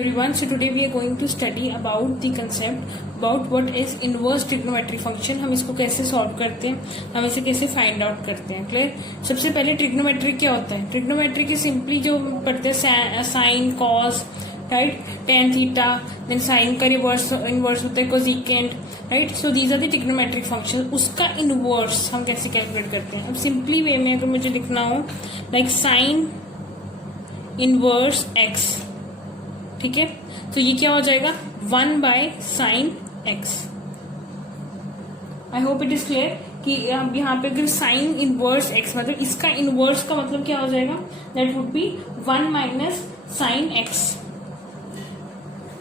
everyone, so today we are going to study about the concept about what is inverse trigonometric function. हम इसको कैसे solve करते हैं, हम इसे कैसे फाइंड आउट करते हैं. क्लियर. सबसे पहले ट्रिग्नोमेट्रिक क्या होता है. ट्रिग्नोमेट्रिक की सिंपली जो पढ़ते हैं sine cos right, tan theta, then sine का इनवर्स होता है cosecant right. So these are the trigonometric function. उसका इनवर्स हम कैसे कैलकुलेट करते हैं. अब सिंपली वे में अगर मुझे लिखना हो लाइक साइन इनवर्स एक्स, ठीक है, तो ये क्या हो जाएगा 1/sin x. I hope it is clear कि अब यहाँ पे अगर साइन इनवर्स x मतलब इसका इनवर्स का मतलब क्या हो जाएगा, that would B 1 - sin x.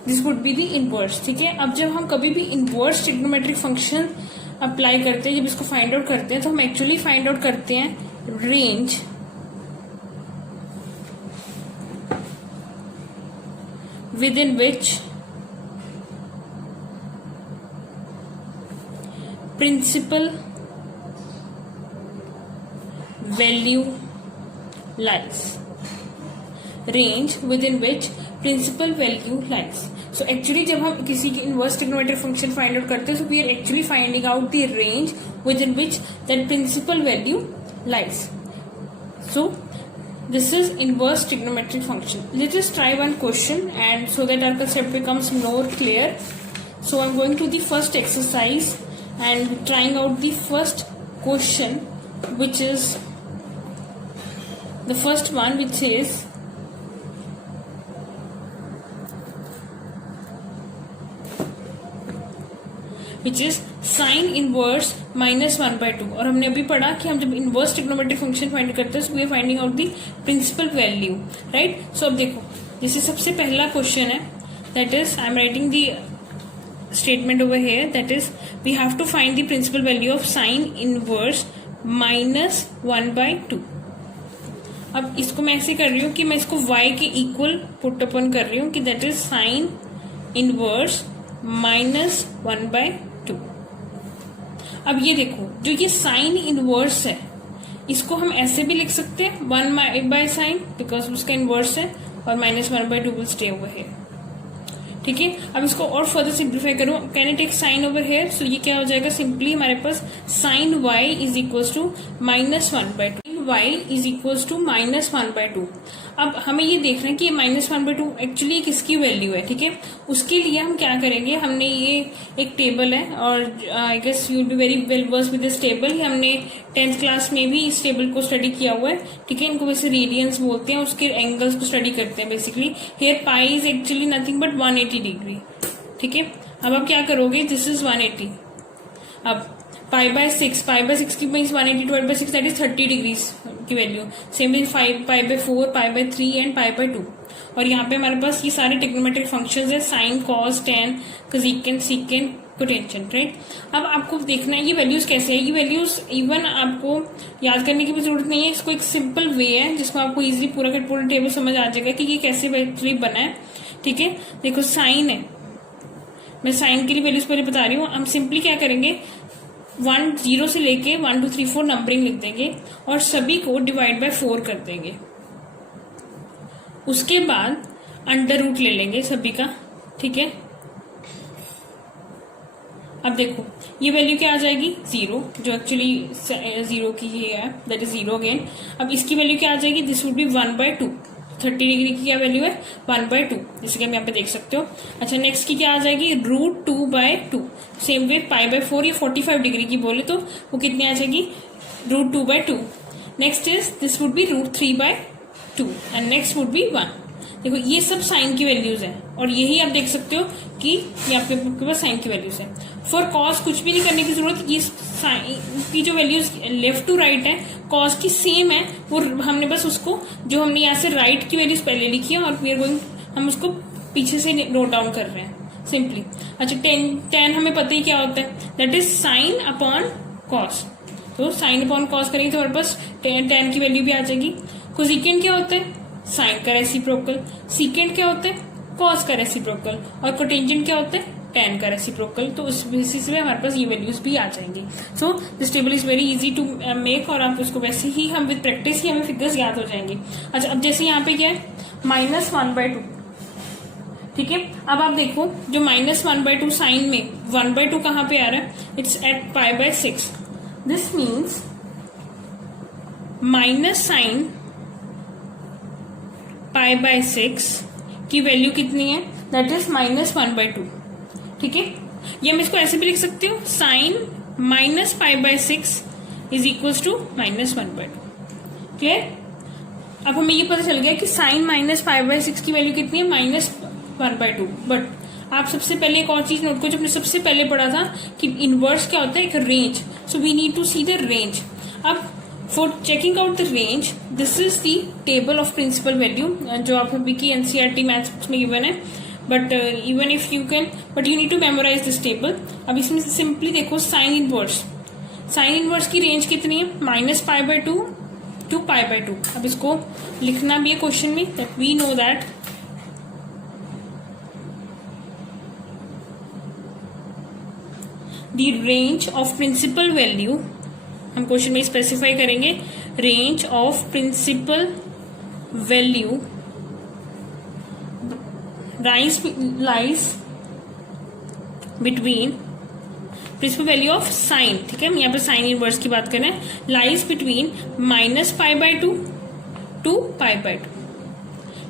This would be the inverse. ठीक है. अब जब हम कभी भी इनवर्स ट्रिग्नोमेट्रिक फंक्शन अप्लाई करते हैं, जब इसको फाइंड आउट करते हैं, तो हम एक्चुअली फाइंड आउट करते हैं range within which principal value lies. Range within which principal value lies. So actually जब हम किसी की inverse trigonometric function find out करते हैं, so we are actually finding out the range within which that principal value lies. So this is inverse trigonometric function. Let us try one question and so that our concept becomes more clear. So I'm going to the first exercise and trying out the first question, which is the first one, which says sign inverse -1/2. और हमने अभी पढ़ा कि हम जब inverse trigonometric function find करते हैं, so we are finding out the principal value right. So अब देखो, जैसे सबसे पहला क्वेश्चन है, that is I am writing the statement over here, that is we have to find the principal value of sine inverse -1/2. अब इसको मैं ऐसे कर रही हूँ कि मैं इसको y के इक्वल पुट अपन कर रही हूँ कि दैट इज साइन इनवर्स -1/2. अब ये देखो, जो ये साइन इनवर्स है, इसको हम ऐसे भी लिख सकते हैं 1/sin, बिकॉज उसका इनवर्स है, और -1/2 विल स्टे ओवर हियर. ठीक है. अब इसको और फर्दर सिंप्लीफाई करूं, can I take sine over here. So ये क्या हो जाएगा, सिंपली हमारे पास sine y is equal to -1/2. y is equal to -1/2. अब हमें ये देखना है कि ये -1/2 एक्चुअली किसकी वैल्यू है. ठीक है. उसके लिए हम क्या करेंगे, हमने ये एक टेबल है, और I guess you will be very well versed with this table. हमने 10th क्लास में भी इस टेबल को स्टडी किया हुआ है. ठीक है. इनको वैसे रेडियंस बोलते हैं, उसके एंगल्स को स्टडी करते हैं basically. Here pi is actually nothing but 180 degree. ठीक है. अब आप क्या करोगे, दिस इज 180. अब पाई/6 की मीन्स 180/6, दैट इज 30 डिग्रीज की वैल्यू. सेम इज पाई/4, पाई/3 एंड पाई/2. और यहाँ पे हमारे पास ये सारे ट्रिग्नोमेट्रिक फंक्शंस है, sine cos tan cosecant secant cotangent right. अब आपको देखना है ये वैल्यूज कैसे है. ये वैल्यूज इवन आपको याद करने की भी जरूरत नहीं है. इसको एक सिंपल वे है जिसको आपको इजिली पूरा टेबल समझ आ जाएगा कि ये कैसे वैल्यू बना है. ठीक है. देखो साइन है, मैं साइन के लिए वैल्यूज पहले बता रही हूँ. हम सिंपली क्या करेंगे, 0 से लेके 1 2 3 4 नंबरिंग लिख देंगे और सभी को डिवाइड बाय 4 कर देंगे. उसके बाद अंडर रूट ले लेंगे सभी का. ठीक है. अब देखो ये वैल्यू क्या आ जाएगी, 0, जो एक्चुअली 0 की ये है, दैट इज 0 अगेन. अब इसकी वैल्यू क्या आ जाएगी, दिस वुड बी 1/2. 30 डिग्री की क्या वैल्यू है, 1/2, जैसे कि हम यहाँ पे देख सकते हो. अच्छा, नेक्स्ट की क्या आ जाएगी, √2/2. सेम वे पाई/4, ये 45 डिग्री की बोले तो वो कितनी आ जाएगी, √2/2. Next is this would be √3/2 and next would be 1. देखो ये सब साइन की वैल्यूज हैं, और यही आप देख सकते हो कि यहाँ पे आपके पास साइन की वैल्यूज है. फॉर कॉस कुछ भी नहीं करने की जरूरत. ये साइन की जो वैल्यूज लेफ्ट टू राइट है, कॉस की सेम है, वो हमने बस उसको जो हमने यहाँ से राइट की वैल्यूज पहले लिखी है, और वी आर गोइंग, हम उसको पीछे से नोट डाउन कर रहे हैं सिंपली. अच्छा, टेन हमें पता ही क्या होता है, that is sine upon cos. तो साइन अपॉन कॉस करेंगे तो हमारे पास टेन की वैल्यू भी आ जाएगी. कोसेकेंट क्या होता है, साइन का रेसिप्रोकल. सीकेंट क्या होता है, कॉस का रेसिप्रोकल. और कोटेंजेंट क्या होता है, टेन का रेसिप्रोकल. तो उस बेसिस पे हमारे पास ये वैल्यूज भी आ जाएंगी. So this table is very easy to make, और आप उसको वैसे ही हम विद प्रैक्टिस ही हमें फिगर्स याद हो जाएंगे. अच्छा, अब जैसे यहाँ पे क्या है, -1/2. ठीक है। अब आप देखो जो -1/2 साइन में 1/2 कहाँ पे आ रहा है, it's at π/6। This means minus sine π/6 की वैल्यू कितनी है, दैट इज -1/2। ठीक है, ये मैं इसको ऐसे भी लिख सकती हूँ, sine -π/6 is equals to -1/2। Clear. अब हमें ये पता चल गया कि साइन -π/6 की वैल्यू कितनी है, -1/2। बट आप सबसे पहले एक और चीज नोट करो, जो हमने सबसे पहले पढ़ा था कि इनवर्स क्या होता है, एक range. So we need to see the range. अब for checking out the range, this is the table of principal value जो आप अभी की एनसीईआरटी मैथ्स बुक्स में गिवन है। But even if you can, but you need to memorize this table. अब इसमें simply देखो साइन इनवर्स, साइन इनवर्स की रेंज कितनी है, -π/2 to π/2। अब इसको लिखना भी है क्वेश्चन में, that we know that the range of principal value, हम क्वेश्चन में स्पेसिफाई करेंगे, range of principal value lies between principal value of sine. ठीक है, हम यहाँ पे साइन इनवर्स की बात कर रहे हैं, लाइज बिटवीन -π/2 to π/2।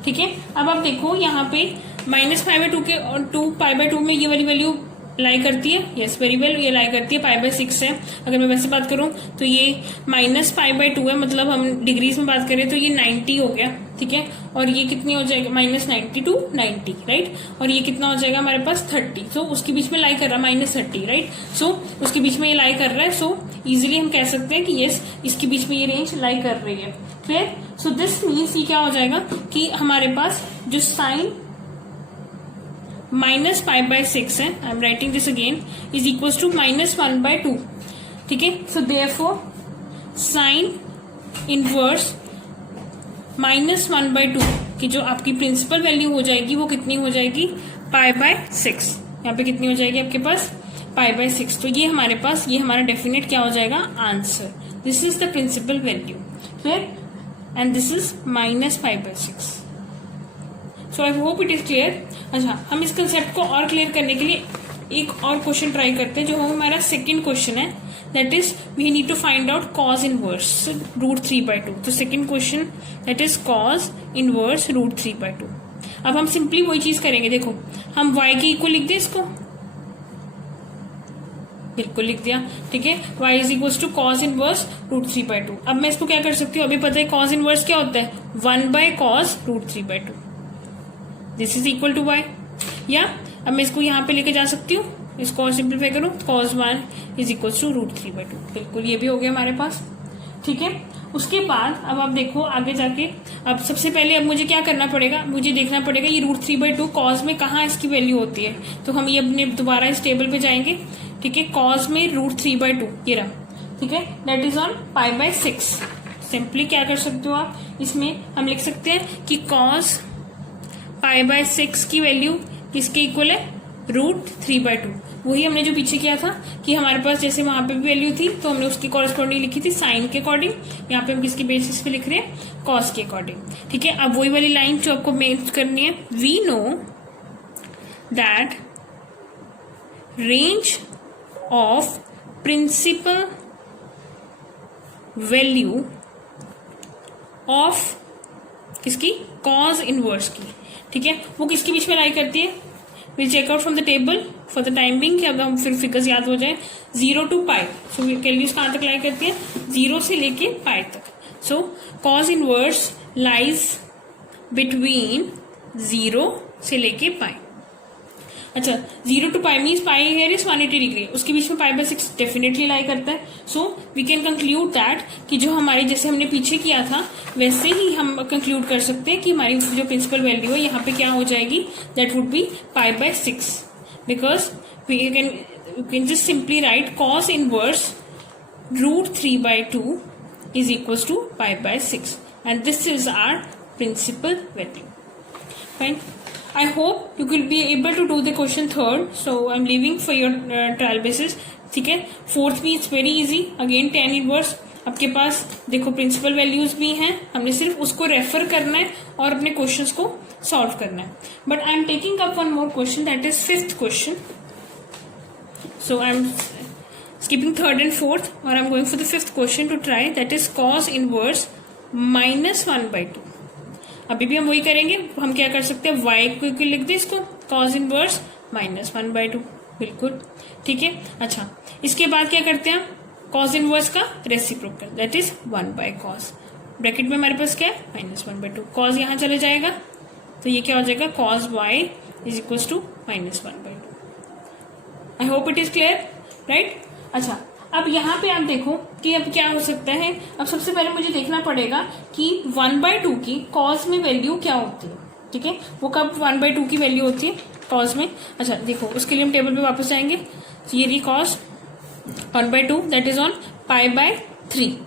ठीक है, अब आप देखो यहाँ पे -π/2 के और 2π/2 में ये वाली वैल्यू लाई करती है, यस वेरी वेल, ये लाई करती है, π/6 है। अगर मैं वैसे बात करूं तो ये -π/2 है, मतलब हम डिग्रीज में बात करें तो ये 90 हो गया। ठीक है, और ये कितनी हो जाएगा, -90 to 90, राइट। और ये कितना हो जाएगा हमारे पास 30। सो उसके बीच में लाई कर रहा है -30, राइट। सो उसके बीच में ये लाई कर रहा है। सो इजिली हम कह सकते हैं कि यस, इसके बीच में ये रेंज लाई कर रही है। क्लियर। सो दिस मीन्स ये क्या हो जाएगा कि हमारे पास जो साइन -π/6 है, I am writing this again, is equal to -1/2। ठीक है, सो देयरफॉर साइन इनवर्स -1/2 की जो आपकी प्रिंसिपल वैल्यू हो जाएगी वो कितनी हो जाएगी, π/6। यहाँ पे कितनी हो जाएगी आपके पास, π/6। तो ये हमारे पास, ये हमारा डेफिनेट क्या हो जाएगा, answer. This is the principal value. Clear. And this is -π/6। So I hope it is clear. अच्छा, हम इस कंसेप्ट को और क्लियर करने के लिए एक और क्वेश्चन ट्राई करते हैं, जो हमारा सेकंड क्वेश्चन है, that is we need to find out cos inverse √3/2। तो second question that is cos inverse √3/2। अब हम सिंपली वही चीज करेंगे, देखो हम y के इक्वल लिख दें इसको, बिल्कुल लिख दिया। ठीक है, y is equal to cos inverse √3/2। अब मैं इसको क्या कर सकती हूँ, अभी पता है cos इनवर्स क्या होता है, 1/cos √3/2। This is equal to y। या अब मैं इसको यहाँ पे लेके जा सकती हूँ, इसको और सिंप्लीफाई करूँ, cos 1 इज इक्वल टू √3/2। बिल्कुल, ये भी हो गया हमारे पास। ठीक है, उसके बाद अब आप देखो आगे जाके, अब सबसे पहले अब मुझे क्या करना पड़ेगा, मुझे देखना पड़ेगा ये √3/2 cos में कहाँ इसकी वैल्यू होती है। तो हम ये अपने दोबारा इस टेबल पे जाएंगे। ठीक है, cos में √3/2 ये रहा। ठीक है, दैट इज ऑन π/6। सिंपली क्या कर सकते हो आप, इसमें हम लिख सकते हैं कि cos π/6 की वैल्यू किसके इक्वल है, √3/2। वही हमने जो पीछे किया था कि हमारे पास जैसे वहां पे भी वैल्यू थी तो हमने उसकी कॉरेस्पॉन्डिंग लिखी थी साइन के अकॉर्डिंग, यहाँ पे हम किसके बेसिस पे लिख रहे हैं, कॉस के अकॉर्डिंग। ठीक है, अब वही वाली लाइन जो आपको मेंशन करनी है, we know that range of principal value of किसकी, कॉस इनवर्स की। ठीक है, वो किसके बीच में लाई करती है, will check out from the table for the time being, अब हम फिर फिगर्स याद हो जाए, 0 to π। सो वैल्यूज कहाँ तक लाई करती है, 0 से लेके π तक। So cos inverse lies between 0 से लेके π। अच्छा, 0 to π means π here is 180 degree, उसके बीच में π/6 डेफिनेटली लाई करता है। So we can conclude that कि जो हमारी, जैसे हमने पीछे किया था वैसे ही हम कंक्लूड कर सकते हैं कि हमारी जो प्रिंसिपल वैल्यू है यहाँ पे क्या हो जाएगी, that would be π/6, because we can just simply write cos inverse √3/2 is equal to π/6 and this is our principal value. Fine, I hope you will be able to do the question third, so I'm leaving for your trial basis. ठीक है, fourth भी it's very easy, again tan inverse. आपके पास देखो principal values भी हैं, हमने सिर्फ उसको रेफर करना है और अपने क्वेश्चंस को सॉल्व करना है. But I am taking up one more question, that is 5th question. So I am skipping 3rd and 4th or I'm going for the 5th question to try, that is cos inverse minus 1/2. अभी भी हम वही करेंगे. हम क्या कर सकते हैं, y को लिख दे इसको cos inverse minus 1/2. बिल्कुल ठीक है. अच्छा, इसके बाद क्या करते हैं, cos inverse का reciprocal, that is 1/cos. Bracket में हमारे पास क्या है, -1/2. cos यहाँ चले जाएगा तो ये क्या हो जाएगा, cos y is equal to -1/2. I hope it is clear, right. अच्छा, अब यहाँ पे आप देखो कि अब क्या हो सकता है. अब सबसे पहले मुझे देखना पड़ेगा कि 1/2 की cos में वैल्यू क्या होती है. ठीक है, वो कब 1/2 की वैल्यू होती है cos में. अच्छा देखो, उसके लिए हम टेबल पे वापस जाएंगे. तो ये रही cos 1/2, दैट इज ऑन π/3.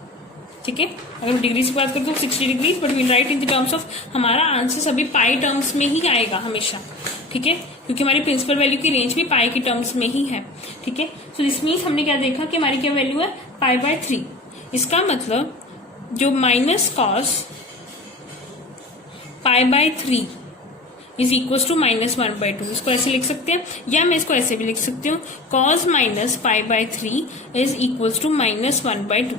ठीक है, अगर डिग्री से बात करते हो 60 degree, but we write in the terms of, हमारा आंसर सभी पाई टर्म्स में ही आएगा हमेशा. ठीक है, क्योंकि हमारी प्रिंसिपल वैल्यू की रेंज भी पाई की टर्म्स में ही है. ठीक है, सो दिस मीन्स हमने क्या देखा कि हमारी क्या वैल्यू है, π/3. इसका मतलब जो minus cos π/3 is equal to -1/2. इसको ऐसे लिख सकते हैं, या मैं इसको ऐसे भी लिख सकती हूँ, cos minus π/3 is equal to -1/2.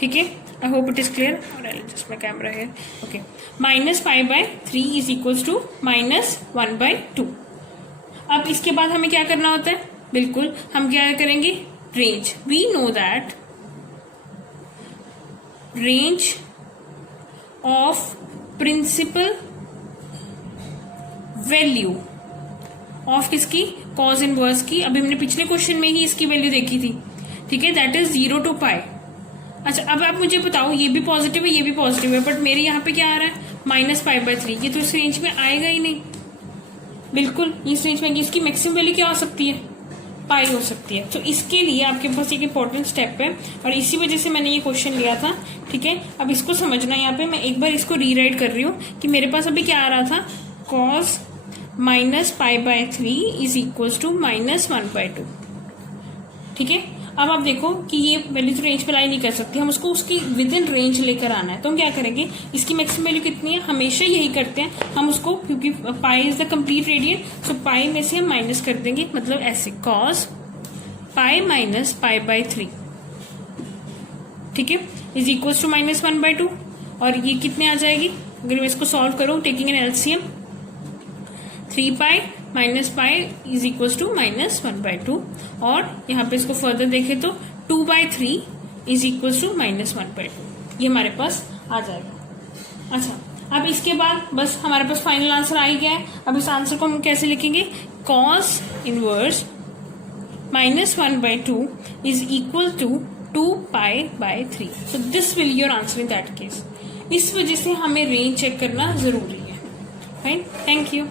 ठीक है, I hope it is clear. और आई जस्ट माई कैमरा है. Okay, -π/3 is equal to -1/2. अब इसके बाद हमें क्या करना होता है, बिल्कुल हम क्या करेंगे, range. We know that range of principal value of किसकी, cos इनवर्स की. अभी हमने पिछले क्वेश्चन में ही इसकी वैल्यू देखी थी. ठीक है, दैट इज 0 to π. अच्छा, अब आप मुझे बताओ, ये भी पॉजिटिव है, ये भी पॉजिटिव है, बट मेरे यहाँ पे क्या आ रहा है, -π/3. ये तो इस रेंज में आएगा ही नहीं. बिल्कुल इस रेंज में इसकी मैक्सिमम वैल्यू क्या हो सकती है, पाई हो सकती है. तो इसके लिए आपके पास एक इंपॉर्टेंट स्टेप है, और इसी वजह से मैंने ये क्वेश्चन लिया था. ठीक है, अब इसको समझना. यहाँ पे मैं एक बार इसको रीराइट कर रही हूँ कि मेरे पास अभी क्या आ रहा था, cos -π/3 इज इक्वल टू -1/2. ठीक है, अब आप देखो कि ये वैल्यू तो रेंज पे लाई नहीं कर सकती, हम उसको उसकी विद इन रेंज लेकर आना है. तो हम क्या करेंगे, इसकी मैक्सिमम वैल्यू कितनी है, हमेशा यही करते हैं हम उसको, क्योंकि pi is the complete radian, so pi में से हम माइनस कर देंगे. मतलब ऐसे cos π - π/3. ठीक है, इज इक्वल टू -1/2. और ये कितने आ जाएगी, अगर मैं इसको सॉल्व करूं taking an LCM, 3π - π is equal to -1/2. और यहाँ पे इसको फर्दर देखें तो 2/3 इज इक्वल टू -1/2. ये हमारे पास आ जाएगा. अच्छा, अब इसके बाद बस हमारे पास फाइनल आंसर आ ही गया है. अब इस आंसर को हम कैसे लिखेंगे, cos inverse -1/2 is equal to 2π/3. So this will your answer in that case. इस वजह से हमें रेंज चेक करना जरूरी है. Fine, thank you.